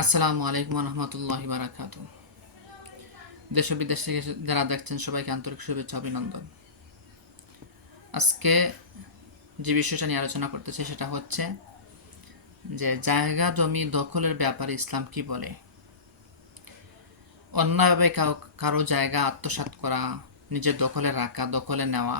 আসসালামু আলাইকুম রহমতুল্লাহি বারাকাতু। দেশ ও বিদেশ থেকে যারা দেখছেন সবাইকে আন্তরিক শুভেচ্ছা অভিনন্দন। আজকে যে বিষয়টা নিয়ে আলোচনা করতেছি সেটা হচ্ছে যে জায়গা জমি দখলের ব্যাপারে ইসলাম কি বলে। অন্যায়ভাবে কারো জায়গা আত্মসাৎ করা, নিজের দখলে রাখা, দখলে নেওয়া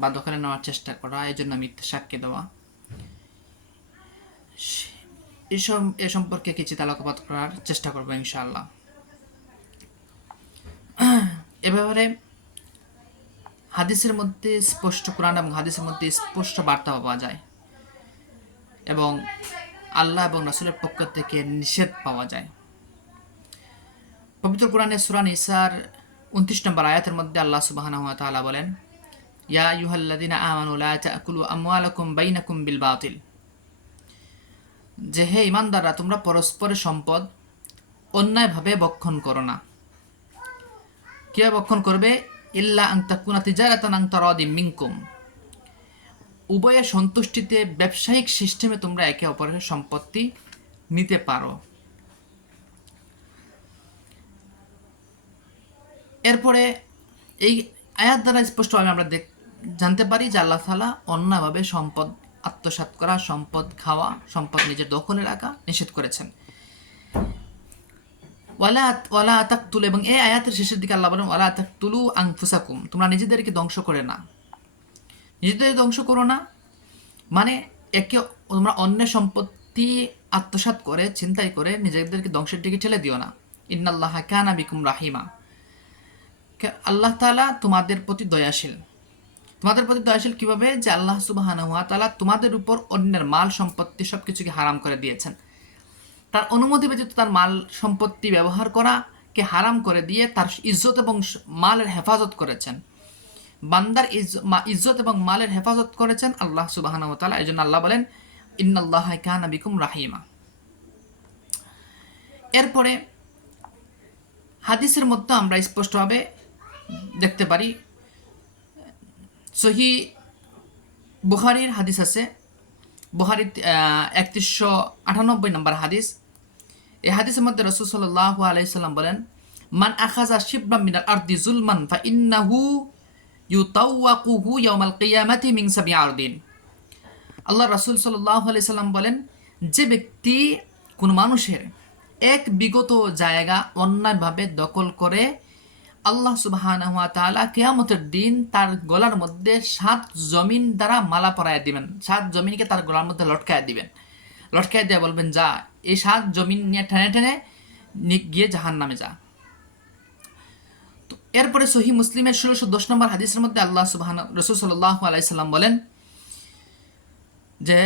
বা দখলে নেওয়ার চেষ্টা করা, এই জন্য মিথ্যা সাক্ষী দেওয়া, এ সম্পর্কে কিছু আলোকপাত করার চেষ্টা করবো ইনশাআল্লাহ। এ ব্যাপারে হাদিসের মধ্যে স্পষ্ট, কোরআন এবং হাদিসের মধ্যে স্পষ্ট বার্তা পাওয়া যায় এবং আল্লাহ এবং রাসূলের পক্ষ থেকে নিষেধ পাওয়া যায়। পবিত্র কোরআনে সূরা নিসার 29 নম্বর আয়াতের মধ্যে আল্লাহ সুবহানাহু ওয়া তাআলা বলেন, ইয়া আইয়ুহাল্লাযীনা আমানু লা তা'কুলু আমওয়ালাকুম বাইনাকুম বিল বাতিল, যে হে ঈমানদাররা, তোমরা পরস্পরের সম্পদ অন্যায়ভাবে ভক্ষণ করো না। কিভাবে ভক্ষণ করবে? ইল্লা আন তাকুনা তিজারাতান আন তারাদিম মিনকুম, উভয়ের সন্তুষ্টিতে ব্যবসায়িক সিস্টেমে তোমরা একে অপরের সম্পত্তি নিতে পারো। এরপরে এই আয়াত দ্বারা স্পষ্টভাবে আমরা জানতে পারি যে আল্লাহ তাআলা অন্যভাবে সম্পদ আত্মসাৎ করা, সম্পদ খাওয়া, সম্পদ নিজের দখলে রাখা নিষেধ করেছেন। ওয়ালা তাকতুল, এবং এই আয়াতের শেষের দিকে আল্লাহ বলেন ওয়ালা তাকতুলু আনফুসাকুম, তোমরা নিজেদেরকে ধ্বংস করে না। নিজেদের ধ্বংস করো না মানে একে তোমরা অন্যের সম্পত্তি আত্মসাৎ করে, চিন্তাই করে নিজেদেরকে ধ্বংসের দিকে ঠেলে দিও না। ইন্নাল্লাহা কানা বিকুম রাহিমা, আল্লাহ তাআলা তোমাদের প্রতি দয়াশীল। তোমাদের প্রতি দয়াশীল কিভাবে? যে আল্লাহ সুবহানাহু ওয়া তাআলা তোমাদের উপর অন্যের মাল সম্পত্তি সবকিছুকে হারাম করে দিয়েছেন। তার অনুমতি ব্যতীত তার মাল সম্পত্তি ব্যবহার করাকে হারাম করে দিয়ে তার ইজ্জত এবং মালের হেফাজত করেছেন। বান্দার ইজ্জত এবং মালের হেফাজত করেছেন আল্লাহ সুবহানাহু ওয়া তাআলা। এজন্য আল্লাহ বলেন ইন্নাল্লাহা কানা বিকুম রাহিমা। এরপরে হাদিসের মধ্যে আমরা স্পষ্টভাবে দেখতে পারি, সহি বুখারীর হাদিস আছে, বুখারী 3198 নম্বর হাদিস। এই হাদিসের মধ্যে রাসূল সাল্লাল্লাহু আলাইহি সাল্লাম বলেন, মান আখাযা শিবরাম মিনাল আরদি যুলমান ফা ইন্নাহু ইউতাওয়াকুহু ইয়াউমাল কিয়ামাতি মিন সাব'i আরদিন। আল্লাহ রাসূল সাল্লাল্লাহু আলাইহি সাল্লাম বলেন, যে ব্যক্তি কোন মানুষের এক বিগত জায়গা অন্যায়ভাবে দখল করে, আল্লাহ সুবহানাহু ওয়া তাআলা কিয়ামতের দিন তার গলার মধ্যে 7 জমিন দ্বারা মালা পরায়া দিবেন। 7 জমিনকে তার গলার মধ্যে লটকায়া দিবেন। লটকায়া দিয়ে বলবেন, যা এই 7 জমিন নিয়ে টেনে টেনে গিয়ে জাহান্নামে যা। তো এরপরে সহিহ মুসলিমের 1610 নম্বর হাদিসের মধ্যে আল্লাহ রাসূল সাল্লাল্লাহু আলাইহি সাল্লাম বলেন যে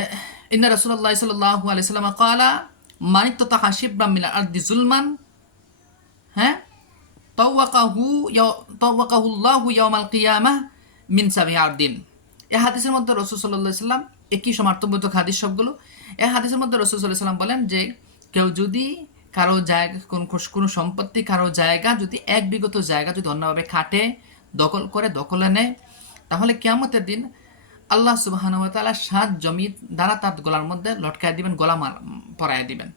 ইন্না রাসূলুল্লাহ সাল্লাল্লাহু আলাইহি সাল্লাম ক্বালা মান ইত্তাকা শিবরাম মিনাল আরদি যুলমান, হ্যাঁ, তাওয়াকাহুল্লাহু ইয়াউমাল কিয়ামাহ মিন সাব'i আরদিন। এই হাদিসের মধ্যে রাসূল সাল্লাল্লাহু আলাইহি সাল্লাম, একই সমার্থবোধক হাদিস সবগুলো। এই হাদিসের মধ্যে রাসূল সাল্লাল্লাহু আলাইহি সাল্লাম বলেন যে কেউ যদি কারো জায়গা, কোনো সম্পত্তি, কারো জায়গা যদি এক বিগত জায়গা যদি অন্যভাবে খাটে, দখল করে, দখলে নেয়, তাহলে কিয়ামতের দিন আল্লাহ সুবহানাহু ওয়া তাআলা 7 জমি দ্বারা তার গলার মধ্যে লটকায় দিবেন, গলা পরায় দিবেন।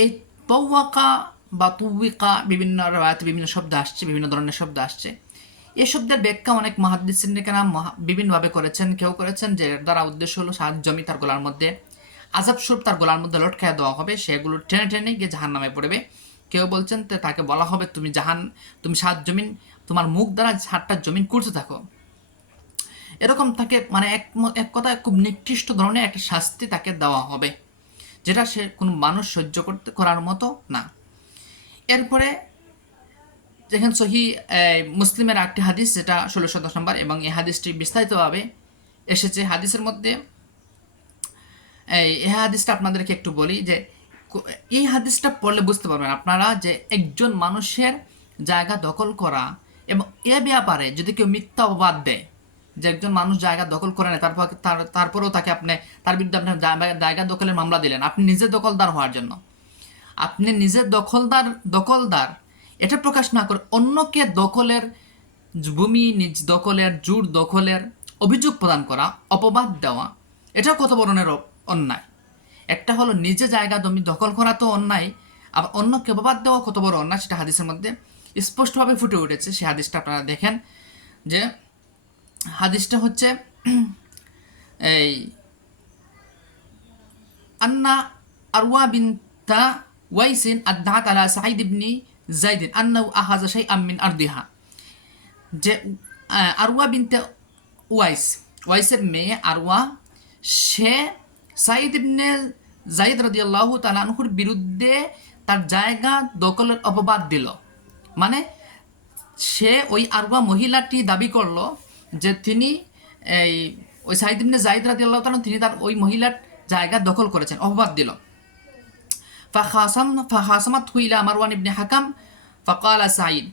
এই তওয়াকা বা তুবিকা বিভিন্ন রাওয়ায়াতে বিভিন্ন শব্দ আসছে, বিভিন্ন ধরনের শব্দ আসছে। এই শব্দের ব্যাখ্যা অনেক মুহাদ্দিসিন কেরাম বিভিন্নভাবে করেছেন। কেউ করেছেন যে এর দ্বারা উদ্দেশ্য হলো 7 জমি তার গলার মধ্যে আযাব স্বরূপ তার গলার মধ্যে লটকায় দেওয়া হবে, সেগুলো টেনে টেনে গিয়ে জাহান্নামে পড়বে। কেউ বলছেন তাকে বলা হবে তুমি 7 জমিন তোমার মুখ দ্বারা 7টা জমিন কুড়তে থাকো। এরকম তাকে মানে এক কথায় খুব নিকৃষ্ট ধরনের একটা শাস্তি তাকে দেওয়া হবে, যেটা সে কোনো মানুষ সহ্য করার মতো না। এরপরে যেখানে সহি মুসলিমের একটি হাদিস, যেটা 1610 নম্বর, এবং এই হাদিসটি বিস্তারিতভাবে এসেছে হাদিসের মধ্যে। এই হাদিসটা আপনাদেরকে একটু বলি যে এই হাদিসটা পড়লে বুঝতে পারবেন আপনারা যে একজন মানুষের জায়গা দখল করা এবং এ ব্যাপারে যদি কেউ মিথ্যা অপবাদ দেয় যে একজন মানুষ জায়গা দখল করে নেয়, তারপরেও তাকে তার বিরুদ্ধে আপনি জায়গা দখলের মামলা দিলেন, আপনি নিজে দখলদার হওয়ার জন্য, আপনি নিজে দখলদার এটা প্রকাশ না করে অন্যকে দখলের ভূমি, নিজ দখলের, জোর দখলের অভিযোগ প্রদান করা, অপবাদ দেওয়া, এটা কত ধরনের অন্যায়। একটা হলো নিজে জায়গা জমি দখল করা তো অন্যায়, আবার অন্যকে অপবাদ দেওয়া কত বড় অন্যায় সেটা হাদিসের মধ্যে স্পষ্টভাবে ফুটে উঠেছে। সেই হাদিসটা আপনারা দেখেন, যে হাদিসটা হচ্ছে এই আন্না আরওয়া বিনতা ওয়াইসিন আদদাত আলা সাঈদ ইবনি যাইদিন আন্নাহু আখাযা শাইআম মিন আরদিহা, যে আরওয়া বিনতে ওয়াইসের মেয়ে আরওয়া, সে সাঈদ ইবনে যায়েদ রাদিয়াল্লাহু তাআলা আনহুর বিরুদ্ধে তার জায়গা দখলের অপবাদ দিল। মানে সে ওই আরওয়া মহিলাটি দাবি করলো যে তিনি এই ওই সাঈদ ইবনে যায়েদ রাদিয়াল্লাহু তাআলা তিনি তার ওই মহিলার জায়গা দখল করেছেন, অপবাদ দিল। ফাখাসামাতহু ইলা মারওয়ান ইবনে হাকাম ফাকালা সাঈদ,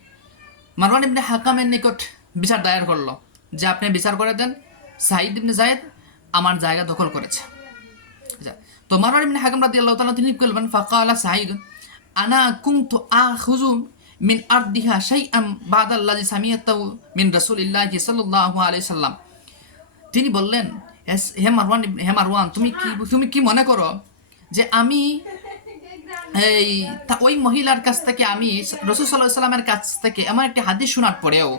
মারওয়ান ইবনে হাকামের নিকট বিচার দায়ের করলো যে আপনি বিচার করে দেন, সাঈদ ইবনে যায়েদ আমার জায়গা দখল করেছে। তো মারওয়ান ইবনে হাকাম রাদিয়াল্লাহু তাআলা তিনি বলবেন, ফাকালা সাঈদ আনা কুনতু আখুযু মিন আরদিহা শাইআম বাদাল্লাযী সামিআতু মিন রাসূলিল্লাহি সাল্লাল্লাহু আলাইহি সাল্লাম। তিনি বললেন, হে মারওয়ান, তুমি কি মনে করো যে আমি ওই মহিলার কাছ থেকে, আমি রাসূল সাল্লাল্লাহু আলাইহি সাল্লামের কাছ থেকে এমন একটি হাদিস শোনার পরেও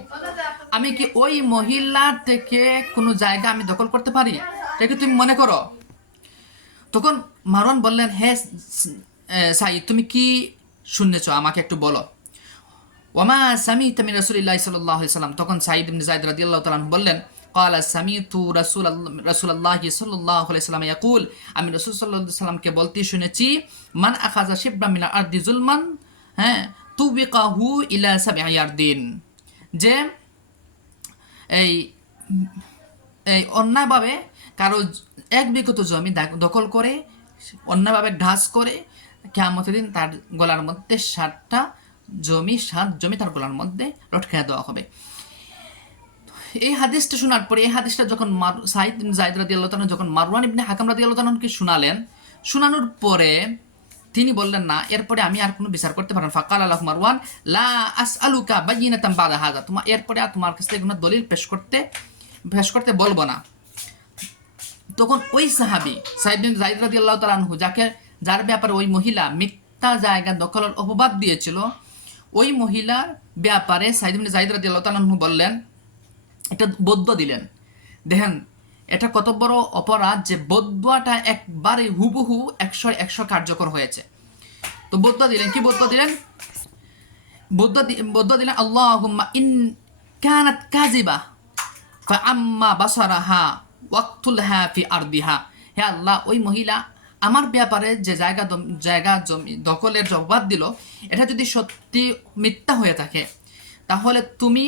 আমি কি ওই মহিলার থেকে কোনো জায়গা আমি দখল করতে পারি? এটা কি তুমি মনে করো? তখন মারওয়ান বললেন, হে সাঈদ, তুমি কি শুনেছো আমাকে একটু বলো। ওয়ামা সামি'তু মিন রাসূলিল্লাহি সাল্লাল্লাহু আলাইহি সাল্লাম, তখন সাঈদ ইবনে যায়েদ রাদিয়াল্লাহু তাআলা বললেন, ক্বালা সামি'তু রাসূলুল্লাহি সাল্লাল্লাহু আলাইহি সাল্লাম ইয়াকুল, আমি রাসূল সাল্লাল্লাহু আলাইহি সাল্লামকে বলতে শুনেছি, মান আখাযা শিবরাম মিনাল আরদি যুলমান তুবিকাহু ইলা সাব'i ইয়ারদিন, যে এই অন্যায়ভাবে কারো এক বিগত জমি দখল করে, অন্যায়ভাবে ঢাস করে, কিয়ামতের দিন তার গলার মধ্যে 7 জমি তার গলার মধ্যে লটকায়া দেওয়া হবে। এই হাদিসটা শোনার পরে, এই হাদিসটা যখন সাঈদ ইবনে যায়েদ রাদিয়াল্লাহু তাআলা যখন মারওয়ান ইবনে হাকাম রাদিয়াল্লাহু তাআলাকে শোনানোর পরে তিনি বললেন, না, এরপরে আমি আর কোনো বিচার করতে পারবো না। ফাকাল আলাহু মারওয়ান লা আসআলুকা বায়িনাতান বাদা হাযা, এরপরে আর তোমার কাছে কোনো দলিল পেশ করতে বলবো না। তখন ওই সাহাবী সাঈদ ইবনে যায়েদ রাদিয়াল্লাহু তাআলা আনহু, যার ব্যাপারে ওই মহিলা মিথ্যা জায়গা দখলের অপবাদ দিয়েছিল, ওই মহিলার ব্যাপারে সাঈদ ইবনে যায়েদ রাদিয়াল্লাহু তাআলা আনহু বললেন, একটা বদুয়া দিলেন। দেখেন এটা কত বড় অপরাধ যে বদুয়াটা একবারে হুবহু 100 কার্যকর হয়েছে। তো বদুয়া দিলেন, কি বদুয়া দিলেন? বদুয়া দিলেন, আল্লাহুম্মা ইন কানাত কাযিবা ফাআম্মা বাসারাহা ওয়াকতুলহা ফি আরদিহা, হে আল্লাহ, ওই মহিলা আমার ব্যাপারে যে জায়গা জমি দখলের অপবাদ দিল, এটা যদি সত্যি মিথ্যা হয়ে থাকে, তাহলে তুমি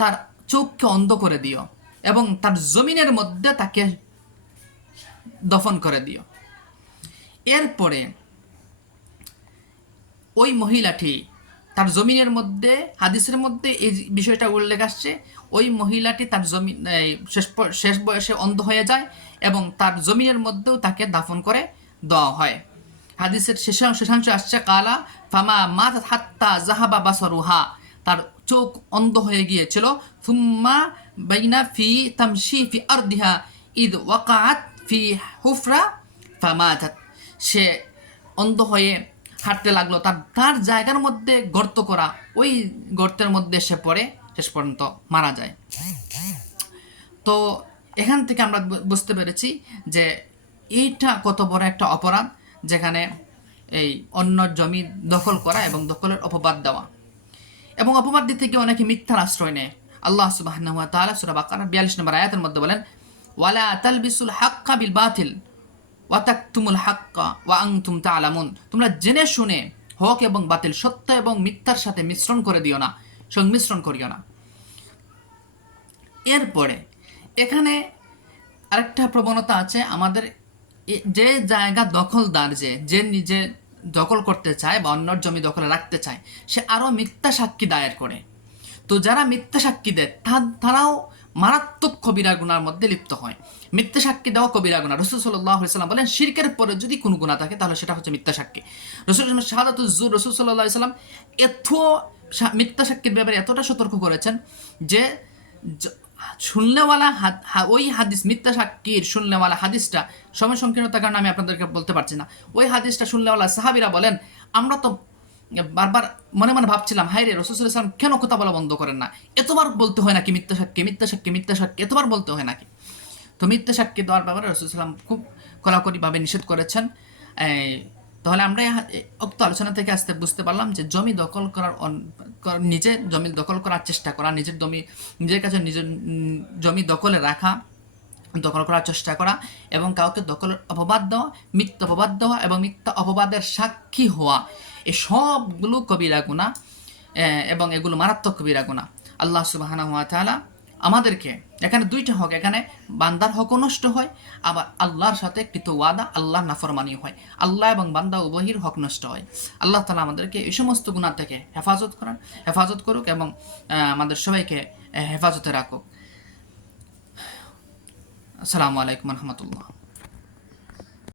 তার চোখকে অন্ধ করে দিও এবং তার জমিনের মধ্যে তাকে দফন করে দিও। এরপরে ওই মহিলাটি তার জমিনের মধ্যে, হাদিসের মধ্যে এই বিষয়টা উল্লেখ আসছে, ওই মহিলাটি তার জমি শেষ বয়সে অন্ধ হয়ে যায় এবং তার জমিনের মধ্যেও তাকে দাফন করে দেওয়া হয়। হাদিসের শেষাংশ আসছে, কালা ফামা মাতাত হাত্তা যাহাবা বাসারুহা, তার চোখ অন্ধ হয়ে গিয়েছিল। সুম্মা বাইনা ফি তামশি ফি আরদিহা ইদ ওয়াকাত ফি হুফরা ফামাতাত, সে অন্ধ হয়ে হাঁটতে লাগলো, তার জায়গার মধ্যে গর্ত করা, ওই গর্তের মধ্যে সে পড়ে শেষ পর্যন্ত মারা যায়। তো এখান থেকে আমরা বুঝতে পেরেছি যে এইটা কত বড় একটা অপরাধ, যেখানে এই অন্য জমি দখল করা এবং দখলের অপবাদ দেওয়া, এবং অপবাদ দিতে গিয়ে অনেকে মিথ্যার আশ্রয় নেয়। আল্লাহ সুবহানাহু ওয়া তাআলা সূরা বাকারা 42 নম্বর আয়াতের মধ্যে বলেন, ওয়ালা তালবিসুল হাক্কা বিল বাতিল ওয়া তাকতুমুল হাক্কা ওয়া আনতুম তা'লামুন, তোমরা জেনে শুনে হক এবং বাতিল, সত্য এবং মিথ্যার সাথে সংমিশ্রণ করিও না। এরপরে এখানে আরেকটা প্রবণতা আছে আমাদের, যে জায়গা দখলদার যে নিজে দখল করতে চায় বা অন্যর জমি দখলে রাখতে চায়, সে আরও মিথ্যা সাক্ষী দায়ের করে। তো যারা মিথ্যা সাক্ষী দেয় তারাও মারাত্মক কবিরা গুনার মধ্যে লিপ্ত হয়। মিথ্যা সাক্ষী দেওয়া কবিরা গুনাহ। রাসূল সাল্লাল্লাহু আলাইহি ওয়াসাল্লাম বলেন, শিরকের পরে যদি কোনো গুনাহ থাকে তাহলে সেটা হচ্ছে মিথ্যা সাক্ষী। রাসূল সাল্লাল্লাহু আলাইহি ওয়াসাল্লাম মিথ্যা সাক্ষীর ব্যাপারে এতটা সতর্ক করেছেন যে শুনলেওয়ালা ওই হাদিস, মিথ্যা সাক্ষীর শুনলেওয়ালা হাদিসটা, সময় সংকীর্ণতার কারণে আমি আপনাদেরকে বলতে পারছি না, ওই হাদিসটা শুনলেওয়ালা সাহাবিরা বলেন, আমরা তো বারবার মনে মনে ভাবছিলাম, হাই রে, রাসূল সাল্লাল্লাহু আলাইহি ওয়াসাল্লাম কেন কথা বলা বন্ধ করেন না? এতবার বলতে হয় নাকি মিথ্যা সাক্ষী, মিথ্যা সাক্ষী, মিথ্যা সাক্ষী, এতবার বলতে হয় নাকি? তো মিথ্যা সাক্ষী দেওয়ার ব্যাপারে রাসূল সাল্লাল্লাহু আলাইহি ওয়াসাল্লাম খুব কড়াকড়িভাবে নিষেধ করেছেন। তাহলে আমরা উক্ত আলোচনা থেকে আসতে বুঝতে পারলাম যে জমি দখল নিজে জমি দখল করার চেষ্টা করা, নিজের কাছে নিজের জমি দখলে রাখা, দখল করার চেষ্টা করা এবং কাউকে দখলের অপবাদ দেওয়া, মিথ্যা অপবাদ দেওয়া এবং মিথ্যা অপবাদের সাক্ষী হওয়া, এই সবগুলো কবিরা গুনাহ, এবং এগুলো মারাত্মক কবিরা গুনাহ। আল্লাহ সুবহানাহু ওয়া তাআলা আমাদেরকে, এখানে দুইটা হক, এখানে বান্দার হকও নষ্ট হয়, আবার আল্লাহর সাথে কৃত ওয়াদা, আল্লাহর নাফরমানি হয়, আল্লাহ এবং বান্দা উভয়ের হক নষ্ট হয়। আল্লাহ তাআলা আমাদেরকে এই সমস্ত গুনাহ থেকে হেফাজত করুক এবং আমাদের সবাইকে হেফাজতে রাখুক। আসসালামু আলাইকুম রহমতুল্লাহ।